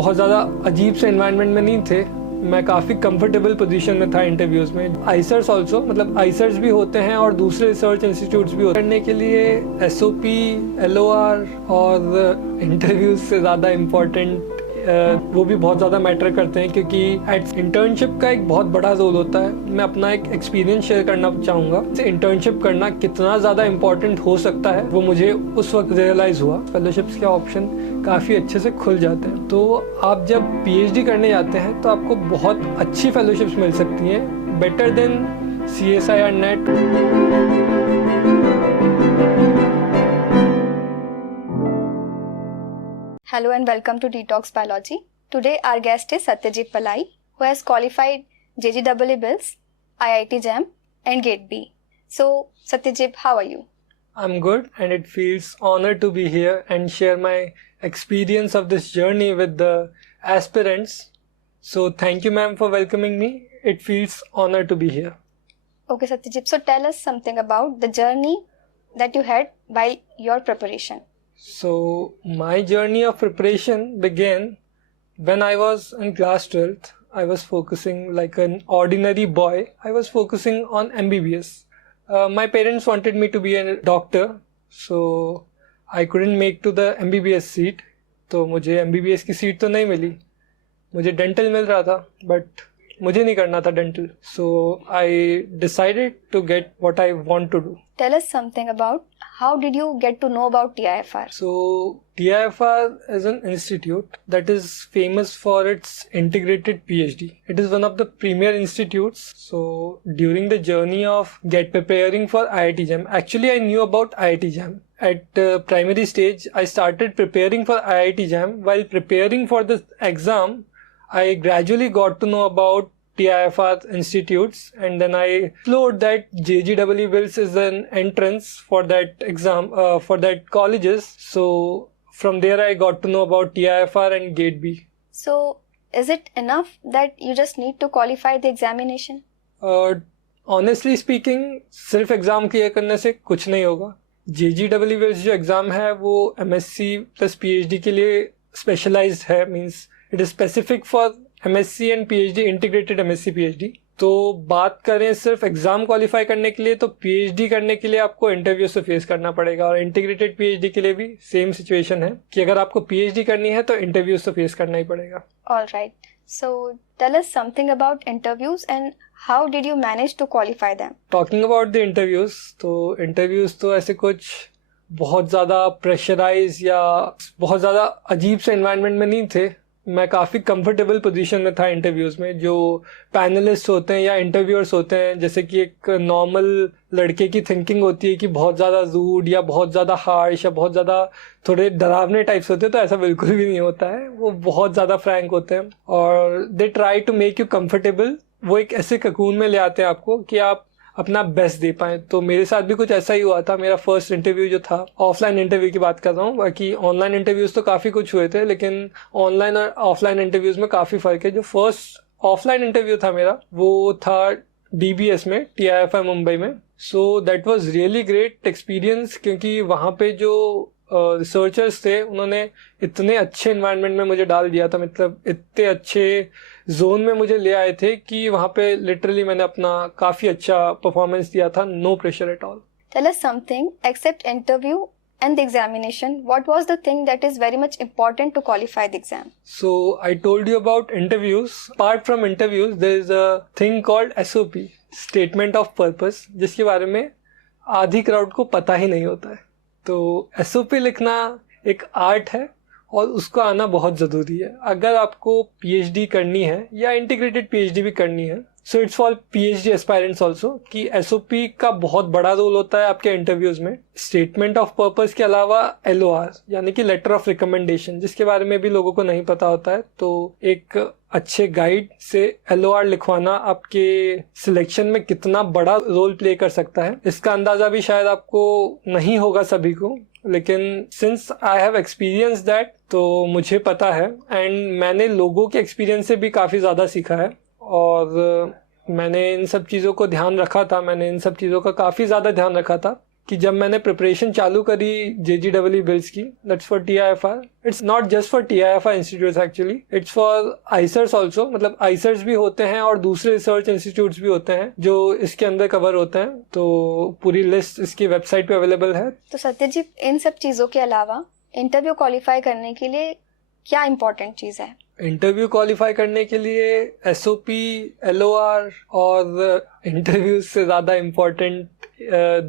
बहुत ज़्यादा अजीब से एनवायरनमेंट में नहीं थे। मैं काफ़ी कंफर्टेबल पोजीशन में था इंटरव्यूज़ में। आईसर्स ऑल्सो, मतलब आईसर्स भी होते हैं और दूसरे रिसर्च इंस्टीट्यूट्स भी होते हैं। करने के लिए SOP, LOR और इंटरव्यूज़ से ज़्यादा इम्पॉर्टेंट वो भी बहुत ज़्यादा मैटर करते हैं, क्योंकि एट इंटर्नशिप का एक बहुत बड़ा रोल होता है। मैं अपना एक एक्सपीरियंस शेयर करना चाहूँगा। इंटर्नशिप करना कितना ज़्यादा इम्पॉर्टेंट हो सकता है वो मुझे उस वक्त रियलाइज़ हुआ। फेलोशिप्स के ऑप्शन काफ़ी अच्छे से खुल जाते हैं। तो आप जब PhD करने जाते हैं तो आपको बहुत अच्छी फेलोशिप्स मिल सकती हैं, बेटर देन CSI और NET। Hello and welcome to Detox Biology. Today our guest is Satyajit Palai, who has qualified JGEE Bills, IIT JAM and GATE B. So Satyajit, how are you? I'm good, and it feels honored to be here and share my experience of this journey with the aspirants. So thank you, ma'am, for welcoming me. It feels honored to be here. Okay, Satyajit. So tell us something about the journey that you had while your preparation. So my journey of preparation began when I was in class 12th. I was focusing like an ordinary boy. I was focusing on MBBS. My parents wanted me to be a doctor, so I couldn't make to the MBBS seat. तो मुझे MBBS की seat तो नहीं मिली, मुझे dental मिल रहा था, but मुझे नहीं करना था dental. So I decided to get what I want to do. Tell us something about how did you get to know about TIFR? So TIFR is an institute that is famous for its integrated PhD. It is one of the premier institutes. So during the journey of preparing for IIT JAM, actually I knew about IIT JAM. At primary stage, I started preparing for IIT JAM. While preparing for the exam, I gradually got to know about TIFR institutes, and then I explored that JGEE Bills is an entrance for that exam, for that colleges. So from there I got to know about TIFR and GATE B. So is it enough that you just need to qualify the examination? Honestly speaking, सिर्फ exam clear करने से कुछ नहीं होगा. JGEE Bills जो exam है वो MSc plus PhD के लिए स्पेशलाइज्ड है. Means it is specific for MSc and PhD, integrated MSc PhD. तो बात करें सिर्फ एग्जाम क्वालिफाई करने के लिए, तो PhD करने के लिए आपको इंटरव्यू से फेस करना पड़ेगा, और इंटीग्रेटेड PhD के लिए भी सेम सिचुएशन है कि अगर आपको PhD करनी है तो इंटरव्यू से फेस करना ही पड़ेगा. Alright. So tell us something about interviews and how did you manage to qualify them? Talking about the interviews, तो इंटरव्यूज तो ऐसे कुछ बहुत ज़्यादा प्रेशराइज या बहुत ज़्यादा अजीब से एनवायरनमेंट में नहीं थे. मैं काफ़ी कंफर्टेबल पोजीशन में था इंटरव्यूज़ में. जो पैनलिस्ट होते हैं या इंटरव्यूअर्स होते हैं, जैसे कि एक नॉर्मल लड़के की थिंकिंग होती है कि बहुत ज़्यादा रूड या बहुत ज़्यादा हार्श या बहुत ज़्यादा थोड़े डरावने टाइप्स होते हैं, तो ऐसा बिल्कुल भी नहीं होता है. वो बहुत ज़्यादा फ्रैंक होते हैं और they try to make you comfortable. वो एक ऐसे ककून में ले आते हैं आपको कि आप अपना बेस्ट दे पाएँ. तो मेरे साथ भी कुछ ऐसा ही हुआ था. मेरा फर्स्ट इंटरव्यू जो था, ऑफलाइन इंटरव्यू की बात कर रहा हूँ, बाकी ऑनलाइन इंटरव्यूज़ तो काफ़ी कुछ हुए थे, लेकिन ऑनलाइन और ऑफलाइन इंटरव्यूज़ में काफ़ी फ़र्क है. जो फर्स्ट ऑफलाइन इंटरव्यू था मेरा, वो था DBS में, TIFR मुंबई में. So that was really great experience, क्योंकि वहाँ पे जो रिसर्चर्स थे उन्होंने इतने अच्छे एनवायरनमेंट में मुझे डाल दिया था. मतलब इतने अच्छे जोन में मुझे ले आए थे कि वहाँ पे लिटरली मैंने अपना काफ़ी अच्छा परफॉर्मेंस दिया था. No pressure at all. Tell us something, except interview and the examination, what was the thing that is very much important to qualify the exam? So I told you about interviews. Apart from interviews, there is a thing called SOP, Statement of Purpose, जिसके बारे में आधी crowd को पता ही नहीं होता है. तो SOP लिखना एक आर्ट है और उसको आना बहुत ज़रूरी है. अगर आपको PhD करनी है या इंटीग्रेटेड PhD भी करनी है, so it's for PhD aspirants also, कि SOP का बहुत बड़ा रोल होता है आपके इंटरव्यूज़ में. स्टेटमेंट ऑफ पर्पस के अलावा LOR यानी कि लेटर ऑफ रिकमेंडेशन, जिसके बारे में भी लोगों को नहीं पता होता है. तो एक अच्छे गाइड से LOR लिखवाना आपके सिलेक्शन में कितना बड़ा रोल प्ले कर सकता है, इसका अंदाज़ा भी शायद आपको नहीं होगा सभी को, लेकिन since I have experience that, तो मुझे पता है. एंड मैंने लोगों के एक्सपीरियंस से भी काफ़ी ज़्यादा सीखा है, और मैंने इन सब चीज़ों को ध्यान रखा था. मैंने इन सब चीज़ों का काफ़ी ज़्यादा ध्यान रखा था कि जब मैंने प्रिपरेशन चालू करी JGEE बिल्स की, that's for TIFR, it's not just for TIFR institutes actually, it's for IISERs also, मतलब आइसर्स भी होते हैं और दूसरे रिसर्च इंस्टीट्यूट्स भी होते हैं जो इसके अंदर कवर होते हैं। तो पूरी लिस्ट इसकी वेबसाइट पे अवेलेबल है। तो सत्यजीत, इन सब चीज़ों के अलावा इंटरव्यू क्वालिफाई करने के लिए क्या इम्पोर्टेंट चीज़ है? इंटरव्यू क्वालिफाई करने के लिए SOP, LOR और इंटरव्यू से ज़्यादा इम्पोर्टेंट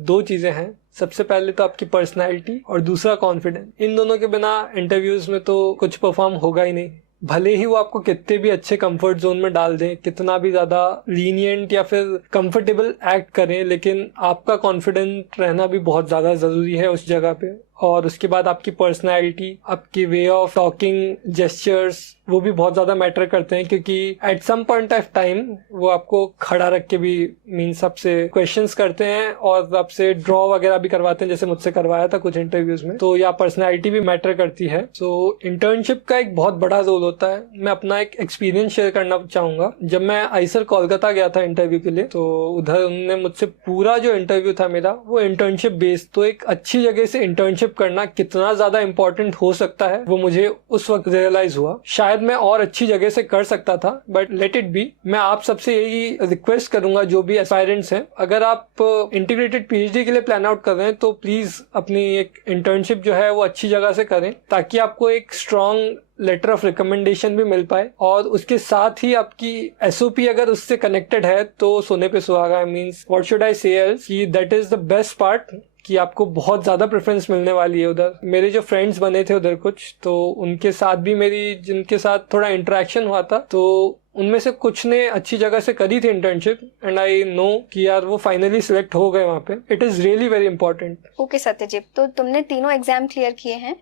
दो चीज़ें हैं। सबसे पहले तो आपकी पर्सनैलिटी और दूसरा कॉन्फिडेंस। इन दोनों के बिना इंटरव्यूज में तो कुछ परफॉर्म होगा ही नहीं। भले ही वो आपको कितने भी अच्छे कंफर्ट जोन में डाल दें, कितना भी ज़्यादा लीनियंट या फिर कंफर्टेबल एक्ट करें, लेकिन आपका कॉन्फिडेंट रहना भी बहुत ज़्यादा ज़रूरी है उस जगह पे। और उसके बाद आपकी पर्सनैलिटी, आपकी वे ऑफ टॉकिंग, जेस्चर्स, वो भी बहुत ज़्यादा मैटर करते हैं, क्योंकि at some point of time वो आपको खड़ा रख के भी मीन्स आपसे क्वेश्चंस करते हैं और आपसे ड्रॉ वगैरह भी करवाते हैं, जैसे मुझसे करवाया था कुछ इंटरव्यूज में। तो या पर्सनैलिटी भी मैटर करती है। सो इंटर्नशिप का एक बहुत बड़ा रोल होता है। मैं अपना एक एक्सपीरियंस शेयर करना चाहूँगा। जब मैं आइसर कोलकाता गया था इंटरव्यू के लिए, तो उधर उन्होंने मुझसे पूरा जो इंटरव्यू था मेरा वो इंटर्नशिप बेस्ड। तो एक अच्छी जगह से इंटर्नशिप करना कितना ज्यादा इंपॉर्टेंट हो सकता है वो मुझे उस वक्त रियलाइज हुआ। शायद मैं और अच्छी जगह से कर सकता था, बट लेट इट बी। मैं आप सबसे यही रिक्वेस्ट करूंगा, जो भी एस्पायरेंट्स हैं, अगर आप इंटीग्रेटेड PhD के लिए प्लान आउट कर रहे हैं तो प्लीज अपनी एक इंटर्नशिप जो है वो अच्छी जगह से करें, ताकि आपको एक स्ट्रॉन्ग लेटर ऑफ रिकमेंडेशन भी मिल पाए। और उसके साथ ही आपकी SOP अगर उससे कनेक्टेड है तो सोने पे सुहागा। I means what should I से एल्स, कि that is the best part, कि आपको बहुत ज़्यादा प्रेफरेंस मिलने वाली है उधर। मेरे जो फ्रेंड्स बने थे उधर कुछ, तो उनके साथ भी मेरी जिनके साथ थोड़ा इंटरेक्शन हुआ था, तो उनमें से कुछ ने अच्छी जगह से करी थी इंटर्नशिप, एंड आई नो कि यार वो फाइनली सिलेक्ट हो गए वहाँ पे। It is really very important. Okay Satyajit, तो तुमने तीनों एग्जाम क्लियर किए हैं,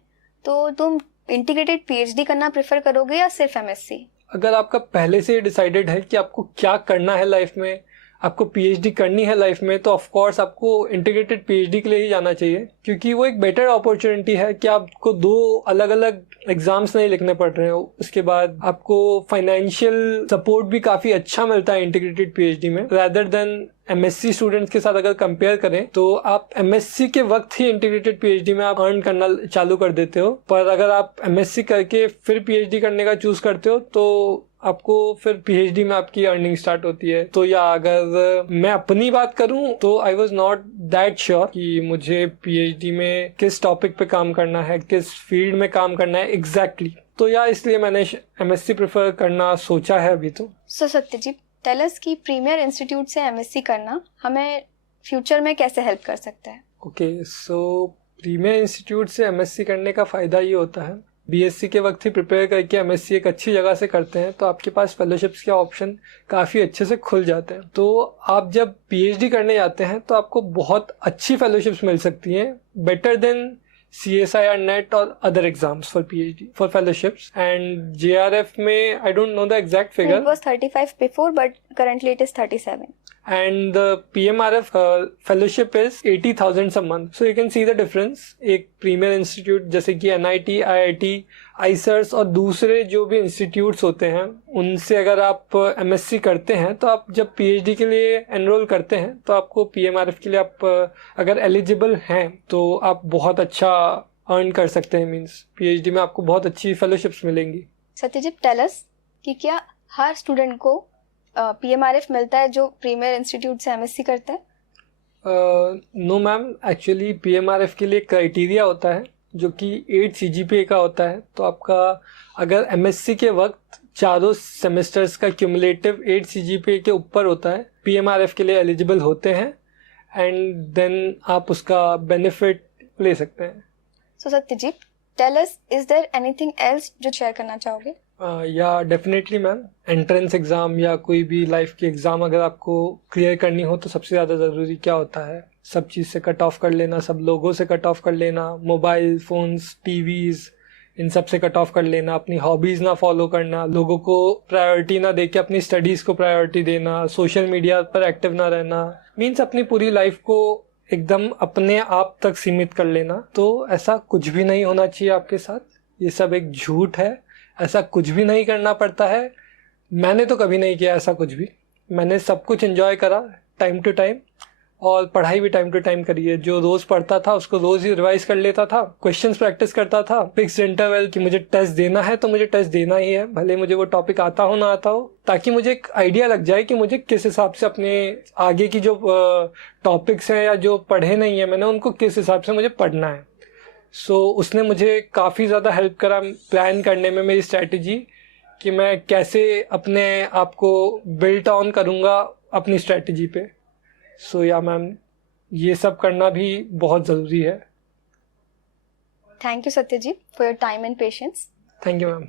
तो तुम इंटीग्रेटेड PhD करना प्रेफर करोगे या सिर्फ MSc? अगर आपका पहले से डिसाइडेड है कि आपको क्या करना है लाइफ में, आपको PhD करनी है लाइफ में, तो ऑफ कोर्स आपको इंटीग्रेटेड PhD के लिए ही जाना चाहिए, क्योंकि वो एक बेटर अपॉर्चुनिटी है कि आपको 2 अलग अलग एग्जाम्स नहीं लिखने पड़ रहे हो। उसके बाद आपको फाइनेंशियल सपोर्ट भी काफी अच्छा मिलता है इंटीग्रेटेड PhD में, रादर देन MSc स्टूडेंट्स के साथ अगर कंपेयर करें तो आप MSc के वक्त ही इंटीग्रेटेड PhD में आप अर्न करना चालू कर देते हो। पर अगर आप MSc करके फिर PhD करने का चूज करते हो तो आपको फिर PhD में आपकी अर्निंग स्टार्ट होती है। तो या अगर मैं अपनी बात करूं तो I was not that sure कि मुझे PhD में किस टॉपिक पे काम करना है, किस फील्ड में काम करना है एग्जैक्टली। तो या इसलिए मैंने MSc प्रेफर करना सोचा है अभी। तो सत्यजीत, टेल अस कि प्रीमियर इंस्टीट्यूट से MSc करना हमें फ्यूचर में कैसे हेल्प कर सकता है? ओके, सो प्रीमियर इंस्टीट्यूट से MSc करने का फ़ायदा ये होता है, BSc के वक्त ही प्रिपेयर करके MSc एक अच्छी जगह से करते हैं तो आपके पास फेलोशिप्स के ऑप्शन काफ़ी अच्छे से खुल जाते हैं। तो आप जब PhD करने जाते हैं तो आपको बहुत अच्छी फेलोशिप्स मिल सकती हैं, better than CSIR NET or other exams for PhD for fellowships. And JRF में I don't know the exact figure. It was 35 before, but currently it is 37. And the PMRF fellowship is 80,000 a month. So you can see the difference. एक premier institute जैसे कि NIT, IIT, आइसर्स और दूसरे जो भी institutes होते हैं उनसे अगर आप MSc करते हैं तो आप जब PhD के लिए एनरोल करते हैं तो आपको PMRF के लिए आप अगर एलिजिबल हैं तो आप बहुत अच्छा अर्न कर सकते हैं। मींस PhD में आपको बहुत अच्छी फेलोशिप्स मिलेंगी। सत्यजीत, टेल अस कि क्या हर स्टूडेंट को PMRF मिलता है जो प्रीमियर इंस्टीट्यूट से MSc करता है? नो मैम, एक्चुअली PMRF के लिए क्राइटेरिया होता है जो कि 8 CGPA का होता है। तो आपका अगर MSc के वक्त चारों सेमेस्टर्स का क्यूमुलेटिव 8 CGPA के ऊपर होता है, PMRF के लिए एलिजिबल होते हैं, एंड देन आप उसका बेनिफिट ले सकते हैं। So Satyajit, tell us, is there anything else जो शेयर करना चाहोगे? या डेफिनेटली मैम, एंट्रेंस एग्ज़ाम या कोई भी लाइफ की एग्ज़ाम अगर आपको क्लियर करनी हो तो सबसे ज़्यादा ज़रूरी क्या होता है, सब चीज़ से कट ऑफ कर लेना, सब लोगों से कट ऑफ कर लेना, मोबाइल फ़ोन्स, टीवीज़, इन सब से कट ऑफ कर लेना, अपनी हॉबीज़ ना फॉलो करना, लोगों को प्रायोरिटी ना दे के अपनी स्टडीज़ को प्रायोरिटी देना, सोशल मीडिया पर एक्टिव ना रहना, मीन्स अपनी पूरी लाइफ को एकदम अपने आप तक सीमित कर लेना। तो ऐसा कुछ भी नहीं होना चाहिए आपके साथ, ये सब एक झूठ है, ऐसा कुछ भी नहीं करना पड़ता है। मैंने तो कभी नहीं किया ऐसा कुछ भी, मैंने सब कुछ एंजॉय करा टाइम टू टाइम, और पढ़ाई भी टाइम टू टाइम करी है। जो रोज़ पढ़ता था उसको रोज़ ही रिवाइज कर लेता था, क्वेश्चंस प्रैक्टिस करता था, फिक्स्ड इंटरवल कि मुझे टेस्ट देना है तो मुझे टेस्ट देना ही है, भले मुझे वो टॉपिक आता हो ना आता हो, ताकि मुझे एक आइडिया लग जाए कि मुझे किस हिसाब से अपने आगे की जो टॉपिक्स हैं या जो पढ़े नहीं है मैंने उनको किस हिसाब से मुझे पढ़ना है। उसने मुझे काफ़ी ज़्यादा हेल्प करा प्लान करने में, मेरी स्ट्रैटेजी कि मैं कैसे अपने आप को बिल्ट ऑन करूँगा अपनी स्ट्रैटेजी पे। या मैम, ये सब करना भी बहुत ज़रूरी है। Thank you Satyajit for your time and patience. Thank you ma'am.